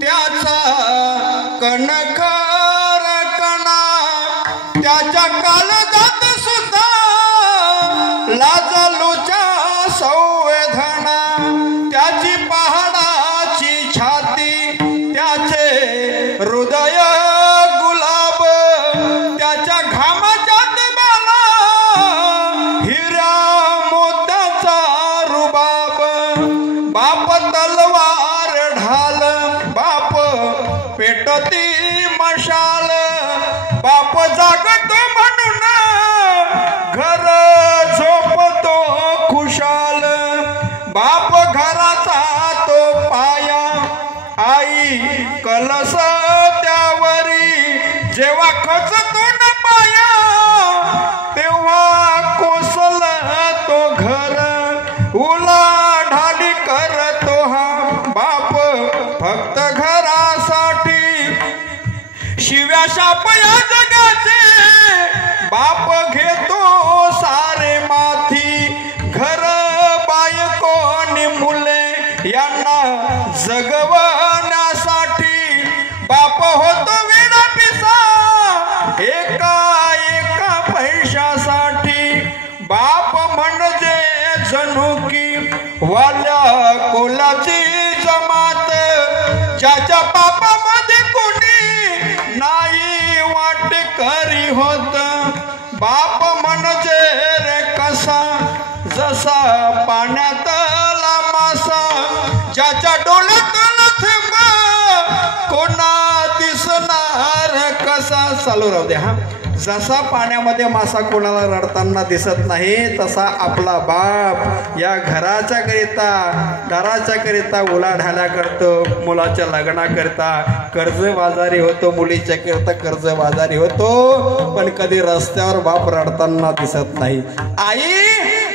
त्याचा कणखर कणा त्याच्या काळजात सुद्धा लाजलूच्या संवेदना त्याची पहाडाची छाती त्याचे हृदय गुलाब त्याच्या घामाच्यात बाला हिरा मोत्याचा रुबाब बाप तलवार ढाल बाप पेटती मशाल बाप जागतो म्हणून घर झोपतो खुशाल बाप घराचा तो पाया आई कलस त्यावरी जेव्हा खचतो न पाया तेव्हा कोसल तो घर उलाढाली करतो हा बाप फक्त घरासाठी शिव्या शाप या जगाचे बाप घेतो सारे माथी घर बायको आणि मुले यांना जगवण्यासाठी बाप होतो वेडा पिसा एका पैशासाठी बाप म्हणजे जणू की वाल्या कोलाची जमात ज्याच्या बापामध्ये कोणी नाही वाटकरी होत बाप म्हणजे रे कसा जसा पाण्यातला मासा ज्याच्या डोळ्यातला थेंब कोणा दिसणार कसा चालू राहू दे हा जसा पाण्यामध्ये मासा कोणाला रडताना दिसत नाही तसा आपला बाप या घराच्या करिता दाराच्या करिता उलाढाल्या करतो मुलाच्या लग्नाकरिता कर्जबाजारी होतो मुलीच्या करिता कर्जबाजारी होतो पण कधी रस्त्यावर बाप रडताना दिसत नाही आई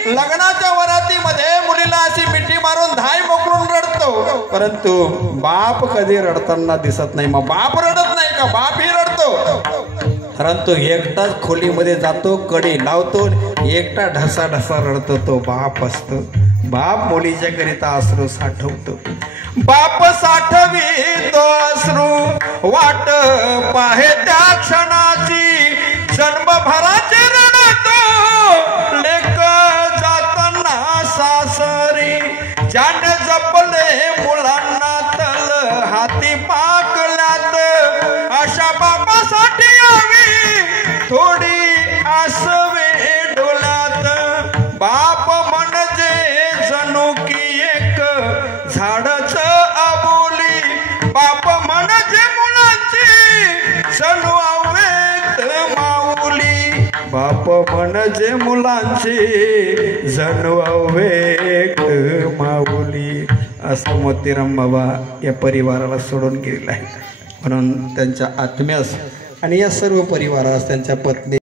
लग्नाच्या वरातीमध्ये मुलीला अशी मिठी मारून धाय मोकळून रडतो परंतु बाप कधी रडताना दिसत नाही मग बाप रडत नाही का बापही रडतो परंतु एकटाच खोलीमध्ये जातो कडी लावतो एकटा ढसा ढसा रडतो तो बाप असतो बाप मुलीच्या करिता अश्रू साठवतो बाप साठवितो अश्रू वाट पाहे त्या क्षणाची जन्मभराचे रडतो लेक जाताना सासरी ज्याने जपले मुलांना तल हाती पाकल्यात अशा बापासाठी थोडी आसवे डोलात बाप म्हणजे जणू की एक झाडच आबोली बाप म्हणजे मुलांची जणू अव्यक्त माऊली बाप म्हणजे मुलांची जणू अव्यक्त माऊली असं मोतीराम बाबा या परिवाराला सोडून गेलेला आहे म्हणून त्यांच्या आत्म्यास आणि या सर्व परिवारास त्यांच्या पत्नी